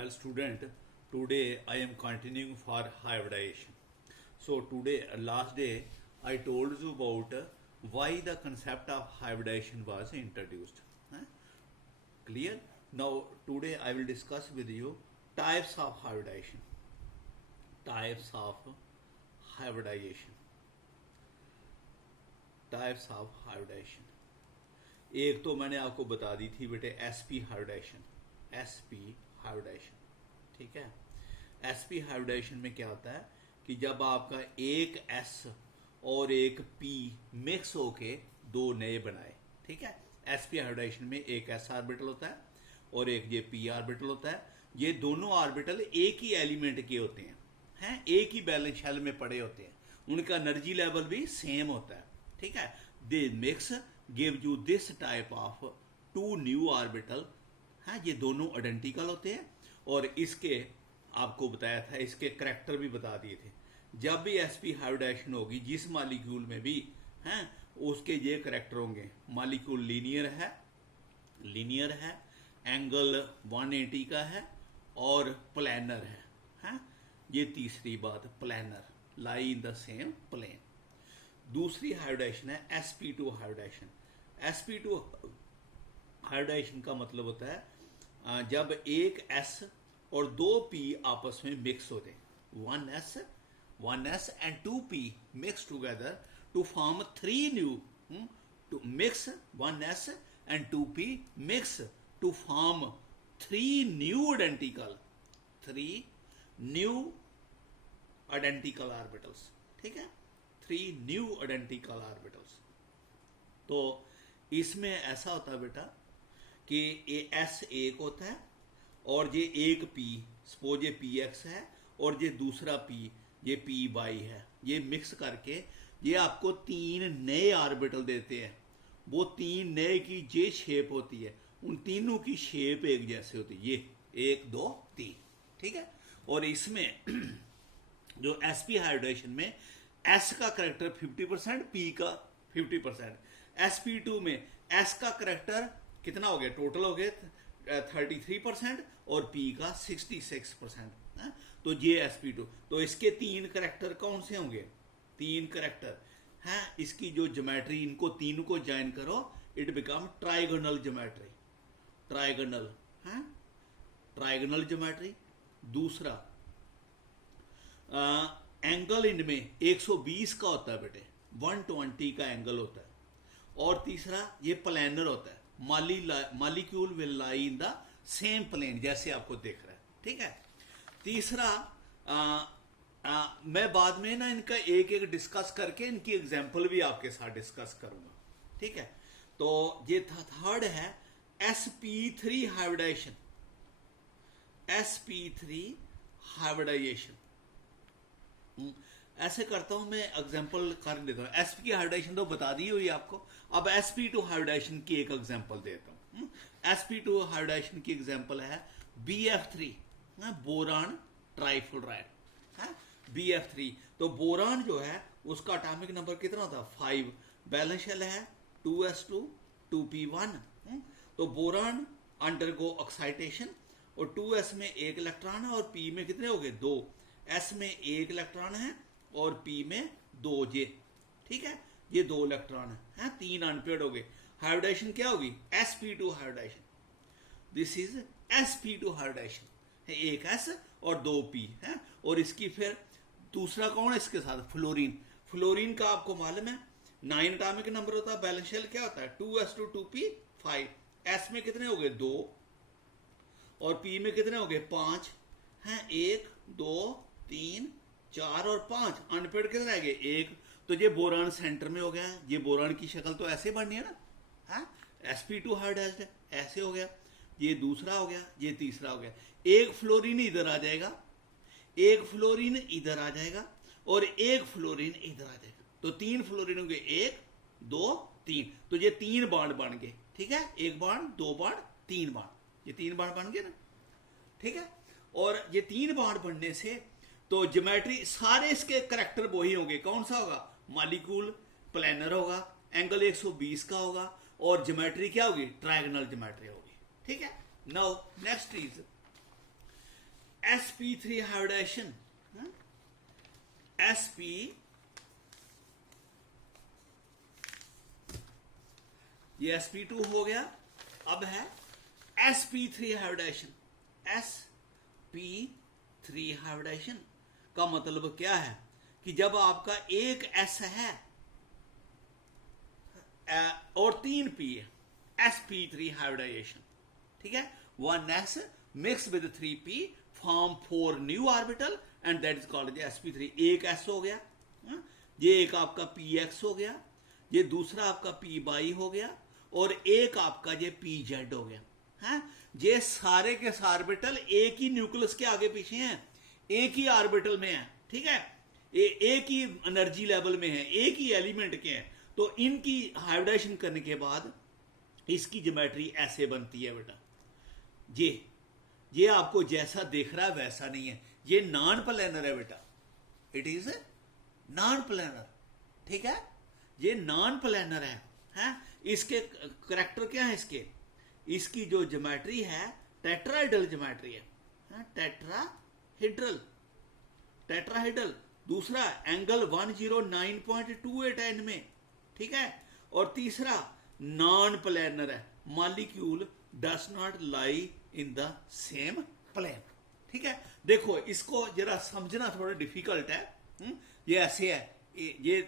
Well, student, today I am continuing for hybridization. So today, last day, I told you about why the concept of hybridization was introduced. Huh? Clear? Now today I will discuss with you types of hybridization. Types of hybridization. Types of hybridization. एक तो मैंने आपको बता दी थी बेटे SP hybridisation. SP hybridisation, ठीक है. SP hybridisation में क्या होता है कि जब आपका एक एस और एक पी मिक्स होके दो नए बनाए, ठीक है. एसपी हाइब्रिडाइजेशन में एक एस ऑर्बिटल होता है और एक ये पी ऑर्बिटल होता है. ये दोनों ऑर्बिटल एक ही एलिमेंट के होते हैं, एक ही बैलेंस शेल में पड़े होते हैं. उनका एनर्जी लेवल भी सेम होता है, ठीक है. They mix give you this type of two new orbital. ये दोनों आइडेंटिकल होते हैं और इसके आपको बताया था, इसके करैक्टर भी बता दिए थे. जब भी एसपी हाइब्रिडाइजेशन होगी जिस मॉलिक्यूल में भी हैं उसके ये करैक्टर होंगे. मॉलिक्यूल लीनियर है, एंगल 180 का है और प्लैनर है. ये तीसरी बात, planar, lie in the same plane. दूसरी हाइब्रिडाइजेशन है sp2 हाइब्रिडाइजेशन. sp2 हाइब्रिडाइजेशन का मतलब होता है जब एक S और दो P आपस में मिक्स होते हैं. 1S and 2P mix together to form three new. To mix 1S and 2P mix to form three new identical orbitals, ठीक है. 3 new identical orbitals. तो इसमें ऐसा होता है बेटा कि ये एस एक होता है और ये एक पी, सपोज ये पी एक्स है और ये दूसरा पी, ये पी वाई है. ये मिक्स करके ये आपको 3 नए ऑर्बिटल देते हैं. वो 3 नए की ये शेप होती है, उन तीनों की शेप एक जैसे होती है. ये 1 2 3, ठीक है. और इसमें जो एसपी हाइब्रिडाइजेशन में एस का करेक्टर 50%, पी का 50%. sp2 में एस का करेक्टर कितना हो गया, टोटल हो गया 33% और पी का 66%. तो ये sp2. तो इसके 3 करेक्टर कौन से होंगे, 3 करेक्टर हैं. इसकी जो ज्योमेट्री, इनको तीनों को ज्वाइन करो, it become trigonal geometry. Trigonal geometry. दूसरा एंगल इनमें 120 का होता है बेटे, 120 का एंगल होता है. और तीसरा ये प्लैनर होता है. Molecule will lie in the same plane, जैसे आपको देख रहा है, ठीक है. तीसरा मैं बाद में ना इनका एक एक डिस्कस करके इनकी एग्जांपल भी आपके साथ डिस्कस करूंगा, ठीक है. तो ये थर्ड है sp3 हाइब्रिडाइजेशन. sp3 हाइब्रिडाइजेशन ऐसे करता हूं मैं, एग्जांपल कर देता हूं. sp की हाइब्रिडाइजेशन तो बता दी हुई आपको. अब sp2 हाइब्रिडाइजेशन की एक एग्जांपल देता हूं. sp2 हाइब्रिडाइजेशन की एग्जांपल है bf3, बोरान ट्राइफ्लोराइड. bf3. तो बोरान जो है उसका एटॉमिक नंबर कितना था, 5. बैलेंस शेल है 2s2 2p1. तो बोरान अंडरगो ऑक्साइडेशन और 2s में एक इलेक्ट्रॉन है और p में कितने हो गए, 2. s में एक इलेक्ट्रॉन है और p में 2 जे, ठीक है. ये 2 इलेक्ट्रॉन है, 3 अनपेयर्ड हो गए. हाइब्रिडाइजेशन क्या होगी, sp2 hybridisation. This is sp2 hybridisation. एक s और 2 p है. और इसकी फिर दूसरा कौन है इसके साथ, फ्लोरीन. फ्लोरीन का आपको मालूम है 9 एटॉमिक नंबर होता है. बैलेंस शेल क्या होता है, 2s2 2p5. s में कितने हो गए, 2 और p में कितने हो गए, 5 हैं. 1 2 3 4 और 5. अनपेयर्ड कितने रह गए, 1. तो ये बोरान सेंटर में हो गया. ये बोरान की शक्ल तो ऐसे बननी है ना, sp2 हाइब्रिडाइज्ड है, ऐसे हो गया. ये दूसरा हो गया, ये तीसरा हो गया. एक फ्लोरीन इधर आ जाएगा, एक फ्लोरीन इधर आ जाएगा और एक फ्लोरीन इधर आ जाएगा. तो 3 फ्लोरीन हो गए, 1 2 3. तो ये 3 बाण बन गए, ठीक है. 1 बाण 2 बाण 3 बाण, ये 3 बाण बन गए ना, ठीक है. और ये 3 बाण बनने से तो ज्योमेट्री सारे इसके करेक्टर वही होंगे. कौन सा होगा, मॉलिक्यूल प्लैनर होगा, एंगल 120 का होगा और ज्योमेट्री क्या होगी, ट्रायगोनल ज्योमेट्री होगी, ठीक है. Now next is sp3 hybridisation, sp ये sp2 हो गया, अब है sp3 हाइब्रिडाइजेशन। sp3 हाइब्रिडाइजेशन का मतलब क्या है कि जब आपका एक s है और 3 p है, sp3 हाइब्रिडाइजेशन, ठीक है। 1s mix with 3p form 4 new orbital and that is called sp3। एक s हो गया, ये एक आपका px हो गया, ये दूसरा आपका p हो गया, और एक आपका ये pz हो गया है। ये सारे के सारे ऑर्बिटल एक ही न्यूक्लियस के आगे पीछे हैं, एक ही ऑर्बिटल में है, ठीक है, एक ही एनर्जी लेवल में है, एक ही एलिमेंट के हैं। तो इनकी हाइब्रिडाइजेशन करने के बाद इसकी ज्योमेट्री ऐसे बनती है बेटा। ये आपको जैसा देख रहा है वैसा नहीं है, ये नॉन प्लेनर है बेटा, इट इज नॉन प्लेनर, ठीक है, ये नॉन प्लेनर है। इसके करैक्टर क्या है इसकी जो ज्योमेट्री है टेट्राहेड्रल ज्योमेट्री है, टेट्राहेड्रल। दूसरा एंगल 109.28 एन में, ठीक है, और तीसरा नॉन प्लेनर है, molecule does not lie in the same plane, ठीक है। देखो इसको जरा समझना थोड़ा डिफिकल्ट है। ये ऐसे है, ये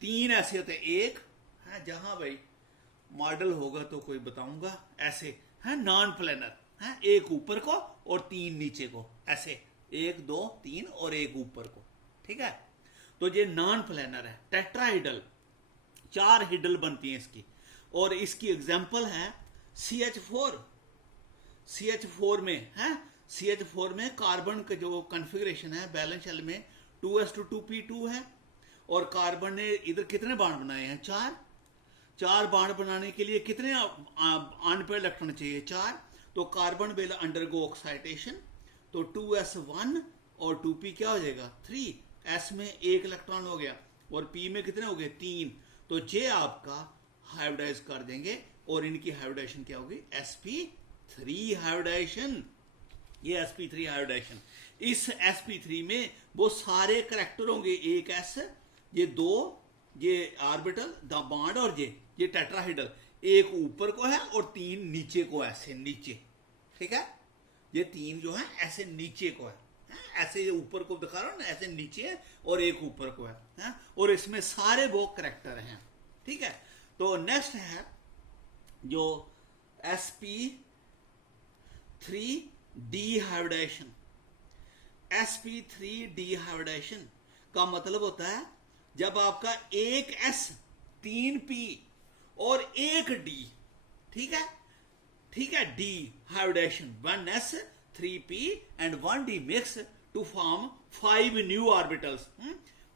3 ऐसे होते हैं, एक है जहां भाई मॉडल होगा तो कोई बताऊंगा, ऐसे है नॉन प्लेनर है, एक ऊपर को और 3 नीचे को, ऐसे 1 2 3 और एक ऊपर को, ठीक है। तो ये नॉन प्लेनर है, टेट्राहेड्रल, 4 हेड्रल बनती हैं इसकी, और इसकी एग्जांपल है CH4 में है, CH4 में कार्बन का जो कॉन्फ़िगरेशन है बैलेंस शेल में 2s2p2 है, और कार्बन ने इधर कितने बॉन्ड बनाए हैं, 4 बॉन्ड बनाने के लिए कितने अनपेयर्ड इलेक्ट्रॉन चाहिए, 4। तो कार्बन विल अंडरगो ऑक्सीडेशन, तो 2s1 और 2p क्या हो जाएगा, 3। s में 1 इलेक्ट्रॉन हो गया, और p में कितने हो गए, 3। तो ये आपका हाइब्रिडाइज कर देंगे, और इनकी हाइब्रिडाइजेशन क्या होगी, sp3 हाइब्रिडाइजेशन। ये sp3 हाइब्रिडाइजेशन, इस sp3 में वो सारे करैक्टर होंगे, एक s, ये 2 ये ऑर्बिटल द बॉन्ड, और ये टेट्राहेड्रल, एक ऊपर को है और 3 नीचे को, ऐसे नीचे, ठीक है। ये 3 जो है ऐसे नीचे को है, ऐसे ये ऊपर को दिखा रहा हूं ना, ऐसे नीचे है और एक ऊपर को है, और इसमें सारे वो करैक्टर हैं, ठीक है। तो नेक्स्ट है जो sp3 हाइब्रिडाइजेशन। sp3 हाइब्रिडाइजेशन का मतलब होता है जब आपका एक s 3p और एक d, ठीक है, d hybridisation, 1s 3p and 1d mix to form 5 new orbitals,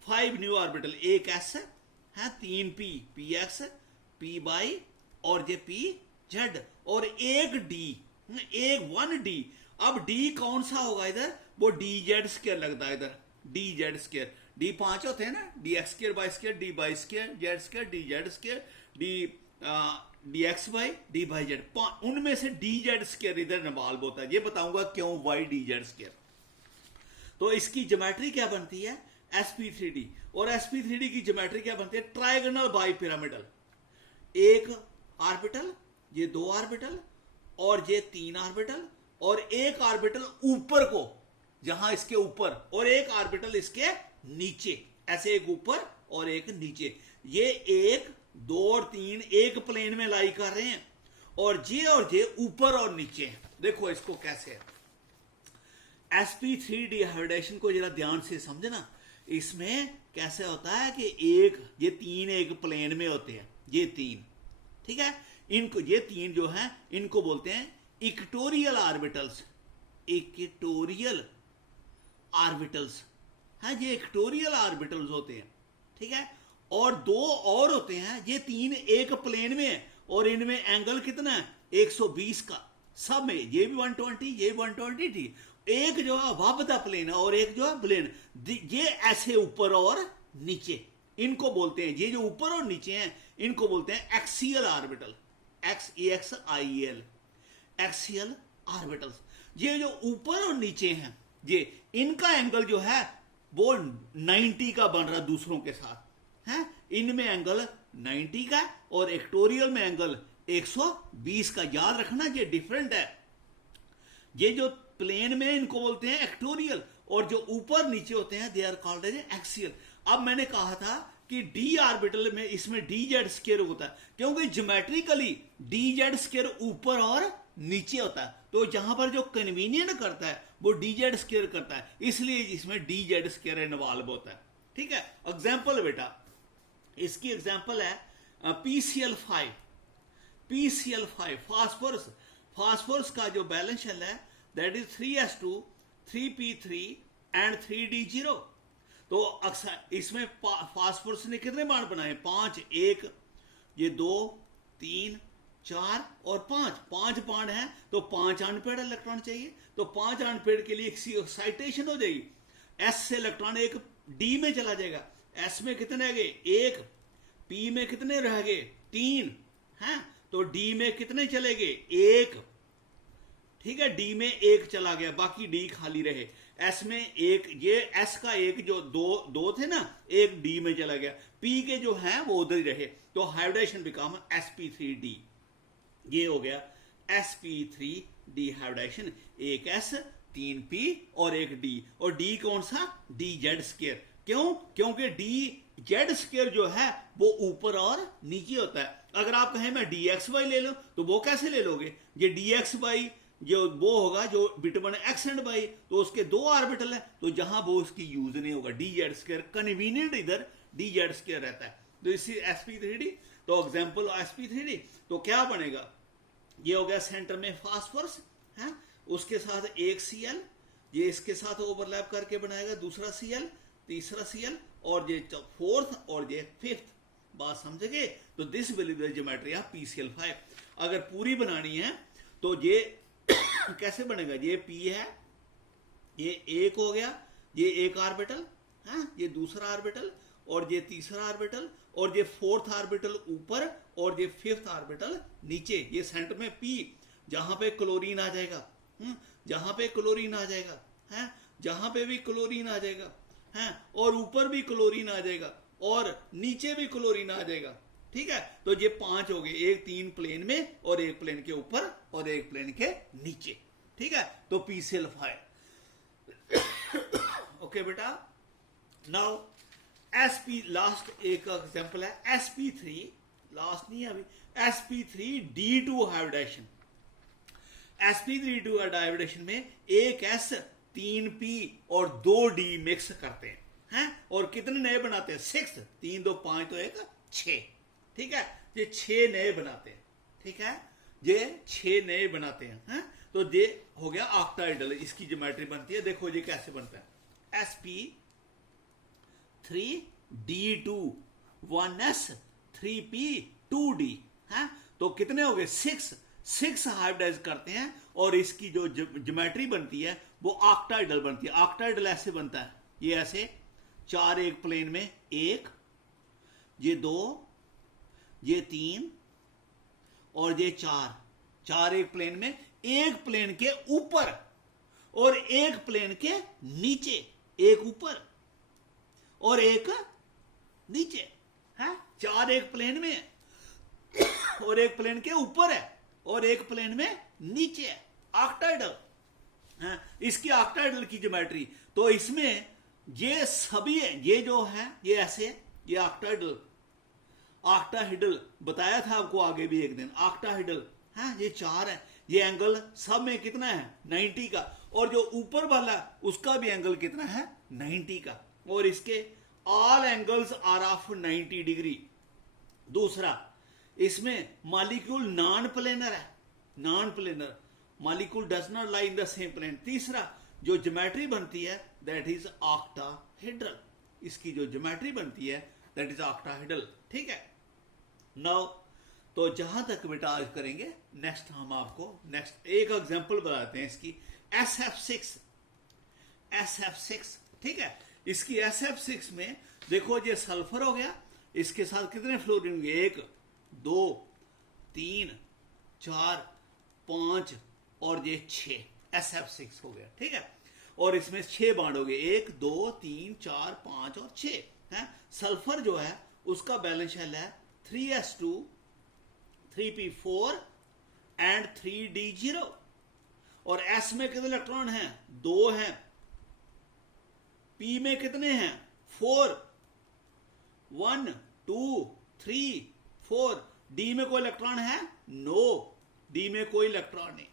5 new orbital, एक s है, 3p, px, py और जे pz, और एक d, एक 1d। अब d कौन सा होगा इधर, वो dz² लगता है इधर, dz², d 5 होते हैं ना, dx² y² d y² z² dz², dxy dy z, उनमें से dz² इधर इन्वॉल्व होता है, ये बताऊंगा क्यों y dz²। तो इसकी ज्योमेट्री क्या बनती है, sp3d, और sp3d की ज्योमेट्री क्या बनती है, ट्रायगोनल बाई पिरामिडल, एक ऑर्बिटल, ये 2 ऑर्बिटल और ये 3 ऑर्बिटल, और एक ऑर्बिटल ऊपर को, जहां इसके ऊपर, और एक ऑर्बिटल इसके नीचे, ऐसे एक ऊपर और एक नीचे, ये 1 2 और 3 एक प्लेन में लाई कर रहे हैं, और जे ऊपर और नीचे हैं। देखो इसको कैसे है, sp3 हाइब्रिडाइजेशन को जरा ध्यान से समझना। इसमें कैसे होता है कि ये 3 एक प्लेन में होते हैं, ये 3, ठीक है। इनको ये 3 जो हैं इनको बोलते हैं इक्वेटोरियल ऑर्बिटल्स, इक्वेटोरियल ऑर्बिटल्स हैं, ये इक्वेटोरियल ऑर्बिटल्स होते हैं, ठीक है। और 2 और होते हैं, ये 3 एक प्लेन में है, और इनमें एंगल कितना है, 120 का, सब में, ये भी 120, ये 120 थी। एक जो है वब द प्लेन है, और एक जो है प्लेन, ये ऐसे ऊपर और नीचे, इनको बोलते हैं, ये जो ऊपर और नीचे हैं इनको बोलते हैं axial orbital, XAXIEL, axial orbitals. ये जो ऊपर और नीचे हैं ये इनका एंगल जो है वो 90 का बन रहा दूसरों के साथ है, इनमें एंगल 90 का और इक्वेटोरियल में एंगल 120 का। याद रखना ये डिफरेंट है। ये जो प्लेन में इनको बोलते हैं इक्वेटोरियल और जो ऊपर नीचे होते हैं they are called as axial. अब मैंने कहा था कि डी ऑर्बिटल में इसमें डी जेड स्क्वायर होता है क्योंकि ज्योमेट्रिकली डी जेड स्क्वायर ऊपर और नीचे होता है, तो जहां पर जो कन्वीनियंट करता है वो डी जेड स्क्वायर करता है, इसलिए इसमें डी जेड स्क्वायर इन्वॉल्व होता है। ठीक है, एग्जाम्पल बेटा, इसकी एग्जाम्पल है PCl5। PCl5 फास्फोरस, फास्फोरस का जो बैलेंस शेल है that is 3s2 3p3 and 3d0। तो अक्सर इसमें फास्फोरस ने कितने बाण बनाए? 5, 1, ये 2, 3, 4 और 5, 5 बाण है तो 5 अनपेड इलेक्ट्रॉन चाहिए। तो 5 अनपेड के लिए एक्साइटेशन हो जाएगी, S से इलेक्ट्रॉन एक D में चला जाएगा, S में कितने रह गए? 1, P में कितने रह गए? 3 हैं, तो D में कितने चले गए? 1। ठीक है, D में 1 चला गया, बाकी D खाली रहे। S में 1, ये S का 1 जो दो थे ना, 1 D में चला गया, P के जो है वो उधर ही रहे, तो हाइब्रिडेशन बिकम sp3d। ये हो गया sp3d हाइब्रिडेशन, एक S 3p और एक D, और D कौन सा? dz square. क्यों? क्योंकि dz स्क्वायर जो है वो ऊपर और नीचे होता है। अगर आप कहें मैं dxy ले लो तो वो कैसे ले लोगे? ये dxy जो वो होगा जो बिटवीन x एंड y, तो उसके 2 ऑर्बिटल है, तो जहां वो उसकी यूज नहीं होगा, dz स्क्वायर कन्वीनियंट इधर dz स्क्वायर रहता है। तो इसी sp3d, तो एग्जांपल sp3d, तो क्या बनेगा? ये हो गया सेंटर में फास्फोरस है, उसके साथ एक Cl, ये इसके साथ ओवरलैप करके बनाएगा दूसरा Cl, तीसरा Cl, और ये फोर्थ और ये फिफ्थ। बात समझ गए? तो this will be the geometry of PCl5। अगर पूरी बनानी है तो ये कैसे बनेगा? ये P है, ये एक हो गया, ये एक ऑर्बिटल है, ये दूसरा ऑर्बिटल, और ये तीसरा ऑर्बिटल, और ये फोर्थ ऑर्बिटल ऊपर, और ये फिफ्थ ऑर्बिटल नीचे। ये सेंटर में P, जहां पे क्लोरीन आ जाएगा, जहां पे क्लोरीन आ जाएगा है, जहां पे भी क्लोरीन आ जाएगा है, और ऊपर भी क्लोरीन आ जाएगा, और नीचे भी क्लोरीन आ जाएगा। ठीक है, तो ये 5 हो गए, एक 3 प्लेन में और एक प्लेन के ऊपर और एक प्लेन के नीचे। ठीक है, तो PCl5। ओके बेटा, नाउ sp, लास्ट एक एग्जांपल है sp3, लास्ट नहीं है अभी, sp3d2 हाइब्रिडेशन। sp3d2 हाइब्रिडेशन में एक S 3p और 2d मिक्स करते हैं, और कितने नए बनाते हैं? 6, 3 2 5 तो 1 6। ठीक है, ये 6 नए बनाते हैं। ठीक है, ये 6 नए बनाते हैं, तो ये हो गया ऑक्टाहेड्रल। इसकी ज्योमेट्री बनती है, देखो ये कैसे बनता है, sp3d2 1s 3p 2d है, तो कितने हो गए? 6 हाइब्रिडाइज करते हैं, और इसकी जो ज्योमेट्री बनती है वो ऑक्टाहेड्रल बनती है। ऑक्टाहेड्रल ऐसे बनता है, ये ऐसे 4 एक प्लेन में, 1, ये 2, ये 3 और ये 4 एक प्लेन में, एक प्लेन के ऊपर और एक प्लेन के नीचे, एक ऊपर और एक नीचे है, 4 एक प्लेन में और एक प्लेन के ऊपर है और एक प्लेन में नीचे है, ऑक्टाहेड्रल। इसकी ऑक्टाहेड्रल की ज्योमेट्री, तो इसमें ये सभी है, ये जो है ये ऐसे, ये ऑक्टाहेड्रल, ऑक्टाहेड्रल बताया था आपको आगे भी एक दिन, ऑक्टाहेड्रल है, ये 4 है, ये एंगल सब में कितना है? 90 का, और जो ऊपर वाला उसका भी एंगल कितना है? 90 का, और इसके all angles are of 90 degree. दूसरा, इसमें मॉलिक्यूल नॉन प्लेनर है, non planar molecule does not lie in the same plane. तीसरा जो ज्योमेट्री बनती है दैट इज ऑक्टाहेड्रल, इसकी जो ज्योमेट्री बनती है दैट इज ऑक्टाहेड्रल। ठीक है, नाउ तो जहां तक बेटा आज करेंगे, नेक्स्ट हम आपको नेक्स्ट एक एग्जांपल बताते हैं इसकी, SF6। SF6 ठीक है, इसकी SF6 में देखो ये सल्फर हो गया, इसके साथ कितने फ्लोरीन होंगे? 1 2 3 4 5 और ये 6, SF6 हो गया। ठीक है, और इसमें 6 बॉन्ड हो गए, 1 2 3 4 5 और 6 है। सल्फर जो है उसका बैलेंस शेल है 3s2 3p4 एंड 3d0। और एस में कितने इलेक्ट्रॉन हैं? 2 हैं। पी में कितने हैं? 4, 1 2 3 4। डी में कोई इलेक्ट्रॉन है? नो, डी में कोई इलेक्ट्रॉन नहीं।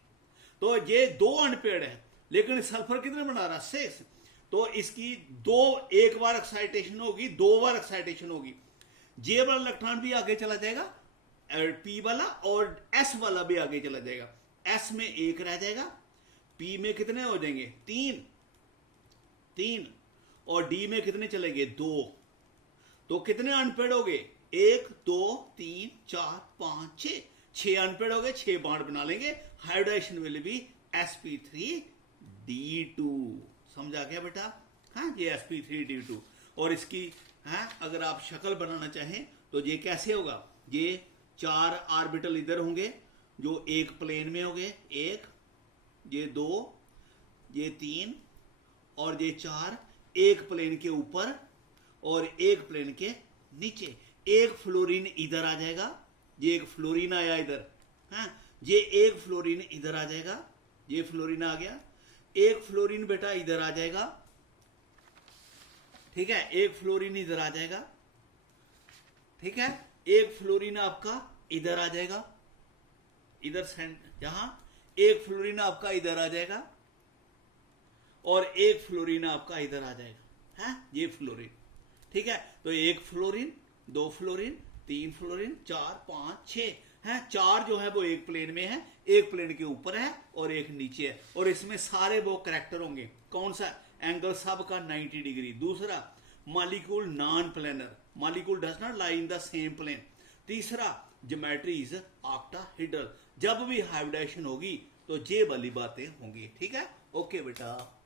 तो ये 2 अनपेड है, लेकिन सल्फर कितने बना रहा? 6। तो इसकी एक बार एक्साइटेशन होगी, 2 बार एक्साइटेशन होगी। जे वाला इलेक्ट्रॉन भी आगे चला जाएगा, पी वाला, और एस वाला भी आगे चला जाएगा। एस में 1 रह जाएगा, पी में कितने हो जाएंगे? 3, और डी में कितने चलेंगे? 2। तो कितने अनपेड हो गए? 1 2 3 4 5 6 अनपेड हो गए, 6 बॉन्ड बना लेंगे। Hybridisation will be sp3d2। समझा गया बेटा? हाँ, ये sp3d2। और इसकी अगर आप शक्ल बनाना चाहें तो ये कैसे होगा? ये 4 ऑर्बिटल इधर होंगे जो एक प्लेन में होंगे, 1 ये 2 ये 3 और ये 4, एक प्लेन के ऊपर और एक प्लेन के नीचे। एक फ्लोरीन इधर आ जाएगा, ये एक फ्लोरीन आया इधर, ये एक फ्लोरीन इधर आ जाएगा, ये फ्लोरीन आ गया। एक फ्लोरीन बेटा इधर आ जाएगा, ठीक है, एक फ्लोरीन इधर आ जाएगा, ठीक है। एक फ्लोरीन आपका इधर आ जाएगा, इधर यहां एक फ्लोरीन आपका इधर आ जाएगा, और एक फ्लोरीन आपका इधर आ जाएगा, है ये फ्लोरीन, ठीक है। तो एक फ्लोरीन, 2 फ्लोरीन, 3 फ्लोरीन, 4 5 6 है। 4 जो है वो एक प्लेन में है, एक प्लेन के ऊपर है और एक नीचे है। और इसमें सारे वो करैक्टर होंगे। कौन सा? एंगल सब का 90 डिग्री। दूसरा, molecule non planar, molecule does not lie in the same plane. तीसरा, ज्योमेट्री इज ऑक्टाहेड्रल। जब भी हाइब्रिडाइजेशन होगी तो ये वाली बातें होंगी, ठीक है। ओके बेटा।